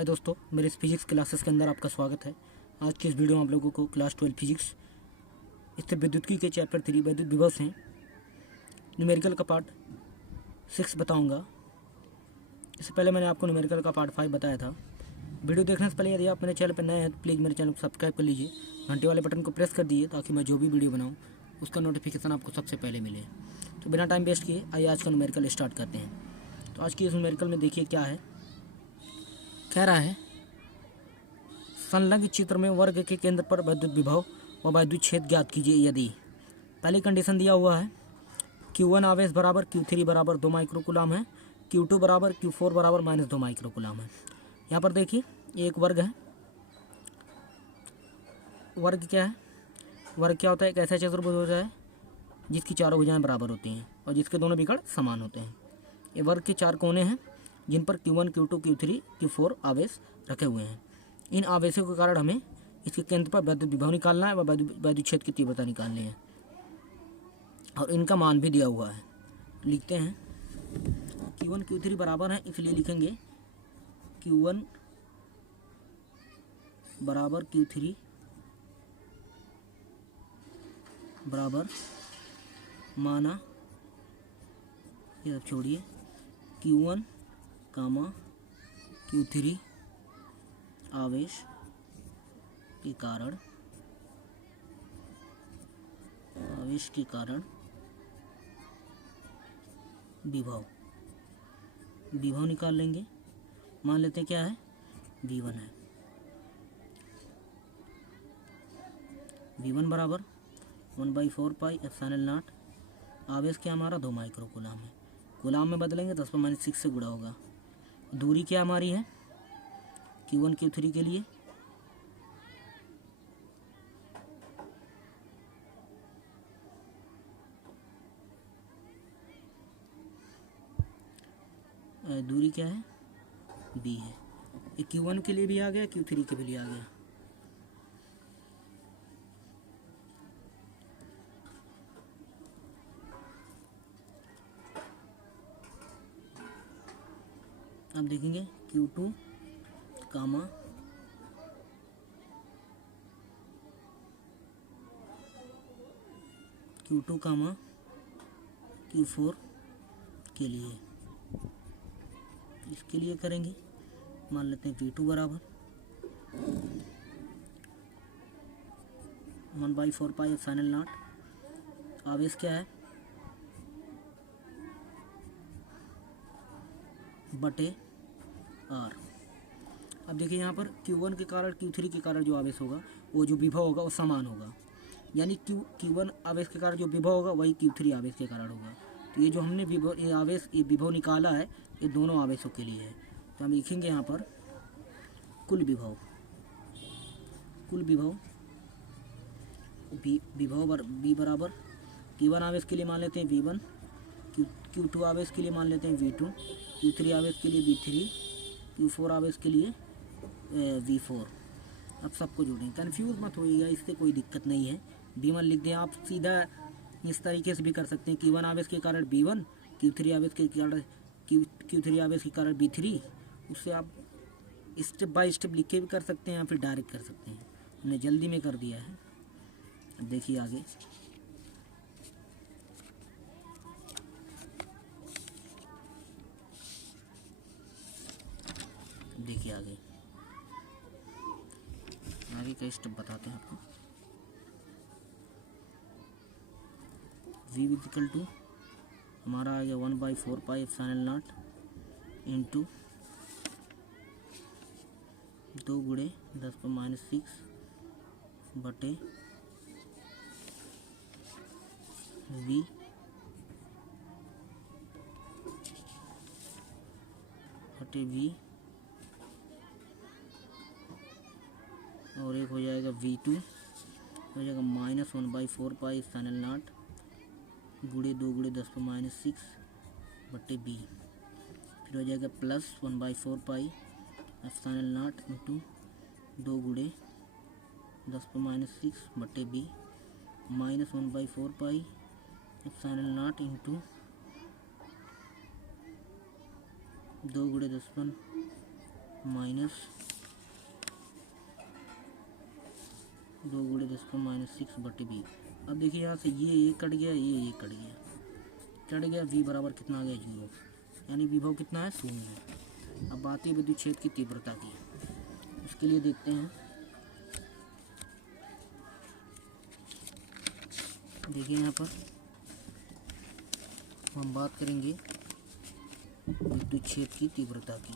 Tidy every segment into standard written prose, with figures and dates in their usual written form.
हाय दोस्तों, मेरे इस फिजिक्स क्लासेस के अंदर आपका स्वागत है। आज की इस वीडियो में आप लोगों को क्लास 12 फिजिक्स इससे विद्युत्की के चैप्टर 3 विद्युत विभव से न्यूमेरिकल का पार्ट 6 बताऊंगा। इससे पहले मैंने आपको न्यूमेरिकल का पार्ट 5 बताया था। वीडियो देखने से पहले यदि आप मेरे चैनल पर नए हैं तो प्लीज़ मेरे चैनल को सब्सक्राइब कर लीजिए, घंटे वाले बटन को प्रेस कर दिए ताकि मैं जो भी वीडियो बनाऊँ उसका नोटिफिकेशन आपको सबसे पहले मिले। तो बिना टाइम वेस्ट किए आइए आज का न्यूमेरिकल स्टार्ट करते हैं। तो आज की इस न्यूमेरिकल में देखिए क्या है, कह रहा है संलग्न चित्र में वर्ग के केंद्र पर विद्युत विभव व विद्युत क्षेत्र ज्ञात कीजिए। यदि पहली कंडीशन दिया हुआ है Q1 आवेश बराबर Q3 बराबर 2 माइक्रोकूलाम है, Q2 बराबर Q4 बराबर -2 माइक्रोकूलाम है। यहाँ पर देखिए एक वर्ग है। वर्ग क्या है? वर्ग क्या होता है? एक ऐसा चतुर्भुज होता है जिसकी चारों भुजाएं बराबर होती हैं और जिसके दोनों विकर्ण समान होते हैं। ये वर्ग के 4 कोने हैं जिन पर Q1 Q2 Q3 Q4 आवेश रखे हुए हैं। इन आवेशों के कारण हमें इसके केंद्र पर विद्युत विभव निकालना है व विद्युत क्षेत्र की तीव्रता निकालनी है और इनका मान भी दिया हुआ है। लिखते हैं Q1 Q3 बराबर है, इसलिए लिखेंगे Q1 बराबर Q3 बराबर माना, ये सब छोड़िए, Q1 कामा Q3 आवेश के कारण विभव निकाल लेंगे। मान लेते क्या है, V1 है। V1 बराबर 1/4 पाई एप्सिलॉन नॉट, आवेश क्या हमारा 2 माइक्रोकूलाम है। कूलाम में बदलेंगे 10⁻6 से गुणा होगा। दूरी क्या हमारी है Q1 Q3 के लिए, दूरी क्या है, B है। ये Q1 के लिए भी आ गया, Q3 के लिए आ गया। अब देखेंगे Q2 कामा Q4 के लिए, इसके लिए करेंगे। मान लेते हैं V2 बराबर 1/4 पाई एप्सिलॉन नॉट, आवेश क्या है बटे R। अब देखिए यहाँ पर Q1 के कारण Q3 के कारण जो आवेश होगा, वो जो विभव होगा वो समान होगा, यानी Q1 आवेश के कारण जो विभव होगा वही Q3 आवेश के कारण होगा। तो ये जो हमने ये विभव निकाला है, ये दोनों आवेशों के लिए है। तो हम लिखेंगे यहाँ पर कुल विभव V बराबर Q1 आवेश के लिए मान लेते हैं V1, Q2 आवेश के लिए मान लेते हैं V2, Q3 आवेश के लिए V3, Q4 आवेश के लिए V4। अब सबको जोड़ें, कन्फ्यूज मत होइएगा, इससे कोई दिक्कत नहीं है। V1 लिख दें, आप सीधा इस तरीके से भी कर सकते हैं। Q1 आवेश के कारण V1, Q3 आवेश के कारण Q3 आवेश के कारण V3। उससे आप स्टेप बाय स्टेप लिख के भी कर सकते हैं या फिर डायरेक्ट कर सकते हैं। हमने जल्दी में कर दिया है। अब देखिए आगे, आगे का स्टेप बताते हैं आपको। V इक्वल टू हमारा आ गया 1/4 पाई एप्सिलॉन नॉट इंटू 2 गुणे 10⁻6 बटे V और एक हो जाएगा V2, हो जाएगा -1/4 पाई एप्सिलॉन नॉट गुणे 2 गुणे 10⁻6 बटे B। फिर हो जाएगा plus 1/4 pi epsilon not into 2 गुणे 10⁻6 बटे B, -1/4 pi epsilon not into 2 गुणे 10 माइनस 2×10⁻⁶/b। अब देखिए यहाँ से ये कट गया, ये कट गया। v बराबर कितना आ गया 0, यानी विभव कितना है 0 है। अब बात है विद्युत क्षेत्र की तीव्रता की, इसके लिए देखते हैं। देखिए यहाँ पर हम बात करेंगे विद्युत क्षेत्र की तीव्रता की।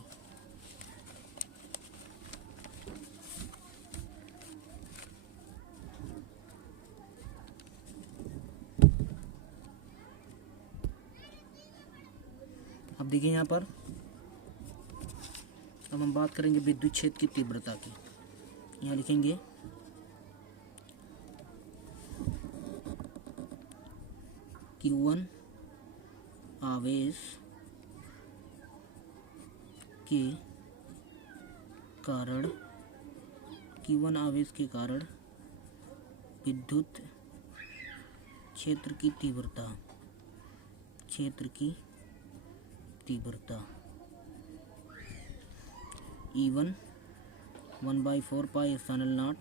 अब देखिए यहाँ पर अब हम बात करेंगे विद्युत क्षेत्र की तीव्रता की। यहाँ लिखेंगे Q1 आवेश के कारण, Q1 आवेश के कारण विद्युत क्षेत्र की तीव्रता, E1 1/4πε0।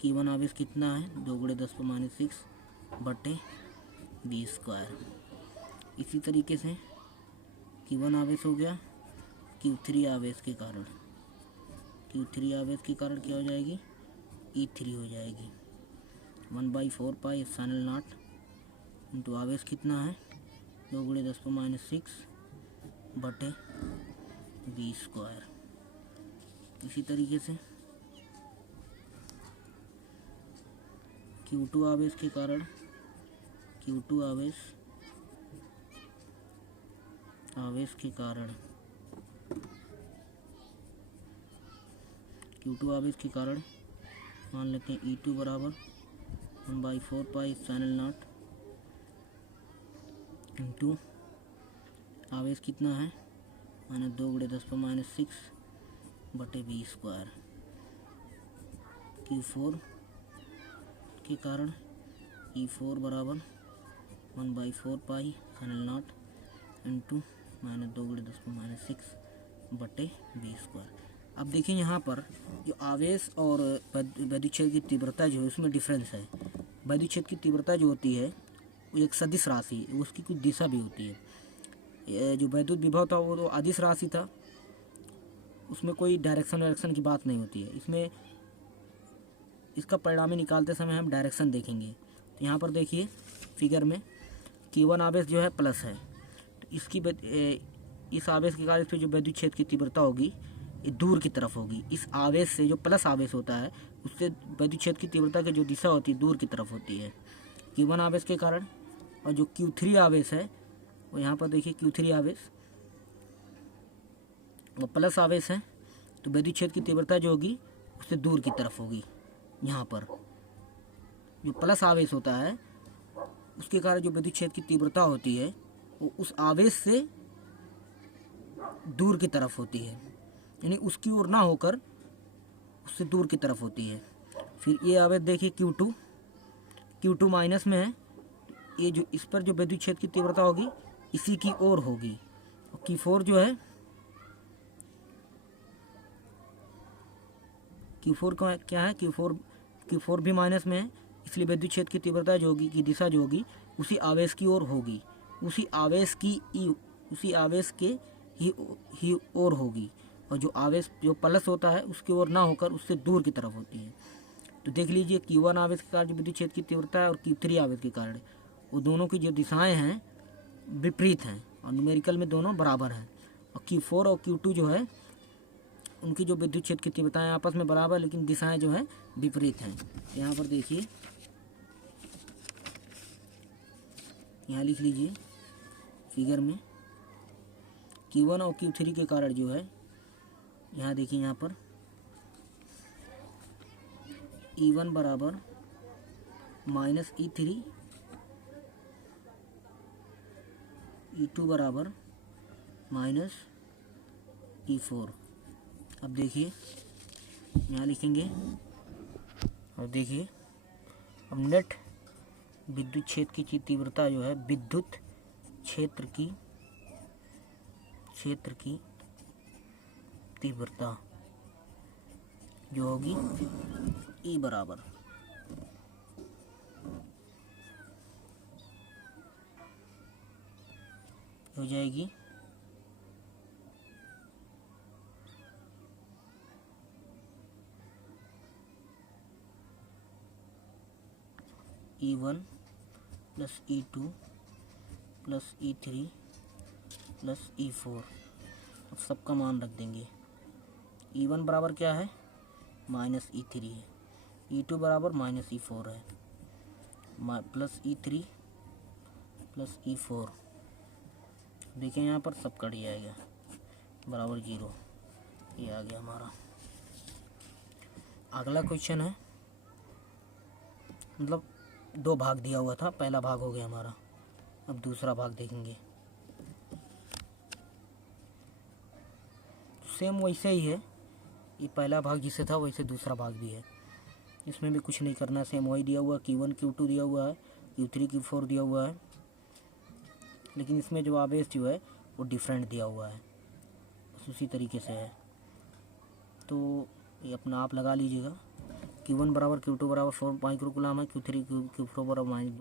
Q1 आवेश कितना है 2×10⁻⁶/b²। इसी तरीके से Q1 आवेश हो गया, Q3 आवेश के कारण, क्या हो जाएगी E3 हो जाएगी। 1/4πε0 इंटू आवेश कितना है 2×10⁻⁶/b²। इसी तरीके से Q2 आवेश के कारण, Q2 आवेश के कारण मान लेते हैं E2 बराबर 1/4πε0 इंटू आवेश कितना है माने 2×10⁻⁶/b²। Q4 के कारण E4 बराबर 1/4πε0 इंटू -2×10⁻⁶/b²। अब देखिए यहाँ पर जो आवेश और विद्युत क्षेत्र की तीव्रता जो है उसमें डिफरेंस है। विद्युत क्षेत्र की तीव्रता जो होती है वो एक सदिश राशि, उसकी कुछ दिशा भी होती है। जो विद्युत विभव था वो तो अदिश राशि था, उसमें कोई डायरेक्शन की बात नहीं होती है। इसमें इसका परिणामी निकालते समय हम डायरेक्शन देखेंगे। तो यहाँ पर देखिए फिगर में Q1 आवेश जो है प्लस है, तो इसकी इस आवेश के कारण इस पर जो विद्युत क्षेत्र की तीव्रता होगी ये दूर की तरफ होगी। इस आवेश से जो प्लस आवेश होता है उससे विद्युत क्षेत्र की तीव्रता की जो दिशा होती है दूर की तरफ होती है Q1 आवेश के कारण। और जो Q3 आवेश है वो यहाँ पर देखिए Q3 आवेश वो प्लस आवेश है, तो विद्युत क्षेत्र की तीव्रता जो होगी उससे दूर की तरफ होगी। यहाँ पर जो प्लस आवेश होता है उसके कारण जो विद्युत क्षेत्र की तीव्रता होती है वो उस आवेश से दूर की तरफ होती है, यानी उसकी ओर ना होकर उससे दूर की तरफ होती है। फिर ये आवेश देखिए Q2 माइनस में है, ये जो इस पर जो विद्युत क्षेत्र की तीव्रता होगी इसी की ओर होगी। और Q4 जो है Q4 का क्या है Q4 भी माइनस में है, इसलिए विद्युत क्षेत्र की तीव्रता जो होगी की दिशा जो होगी उसी आवेश की ओर होगी, उसी आवेश के ही ओर होगी। और जो आवेश जो प्लस होता है उसकी ओर ना होकर उससे दूर की तरफ होती है। तो देख लीजिए Q1 आवेश के कारण जो विद्युत क्षेत्र की तीव्रता है और Q3 आवेश के कारण वो दोनों की जो दिशाएं हैं विपरीत हैं और न्यूमेरिकल में दोनों बराबर हैं। और Q4 और Q2 जो है उनकी जो विद्युत क्षेत्र की तीव्रताएं आपस में बराबर लेकिन दिशाएं जो है विपरीत हैं। यहाँ पर देखिए, यहाँ लिख लीजिए फिगर में Q1 और Q3 के कारण जो है यहाँ देखिए यहाँ पर E1 बराबर -E3, E2 बराबर -E4। अब देखिए यहाँ लिखेंगे और देखिए अब नेट विद्युत क्षेत्र की तीव्रता जो है विद्युत क्षेत्र की तीव्रता जो होगी E बराबर हो जाएगी E1 plus E2 plus E3 plus E4। अब सबका मान रख देंगे। E1 बराबर क्या है, माइनस E3 है। E2 बराबर माइनस E4 है, प्लस E3 प्लस E4। देखिए यहाँ पर सब कट जाएगा, बराबर 0। ये आ गया हमारा। अगला क्वेश्चन है, मतलब 2 भाग दिया हुआ था, पहला भाग हो गया हमारा। अब दूसरा भाग देखेंगे। सेम वैसे ही है, ये पहला भाग जिसे था वैसे दूसरा भाग भी है। इसमें भी कुछ नहीं करना, सेम वही दिया हुआ है। Q1 Q2 दिया हुआ है, Q3 Q4 दिया हुआ है, लेकिन इसमें जो आवेश जो है वो डिफरेंट दिया हुआ है, बस उसी तरीके से है। तो ये अपना आप लगा लीजिएगा। Q1 बराबर Q2 बराबर 4 माइक्रो कूलम है, Q3 Q4 बराबर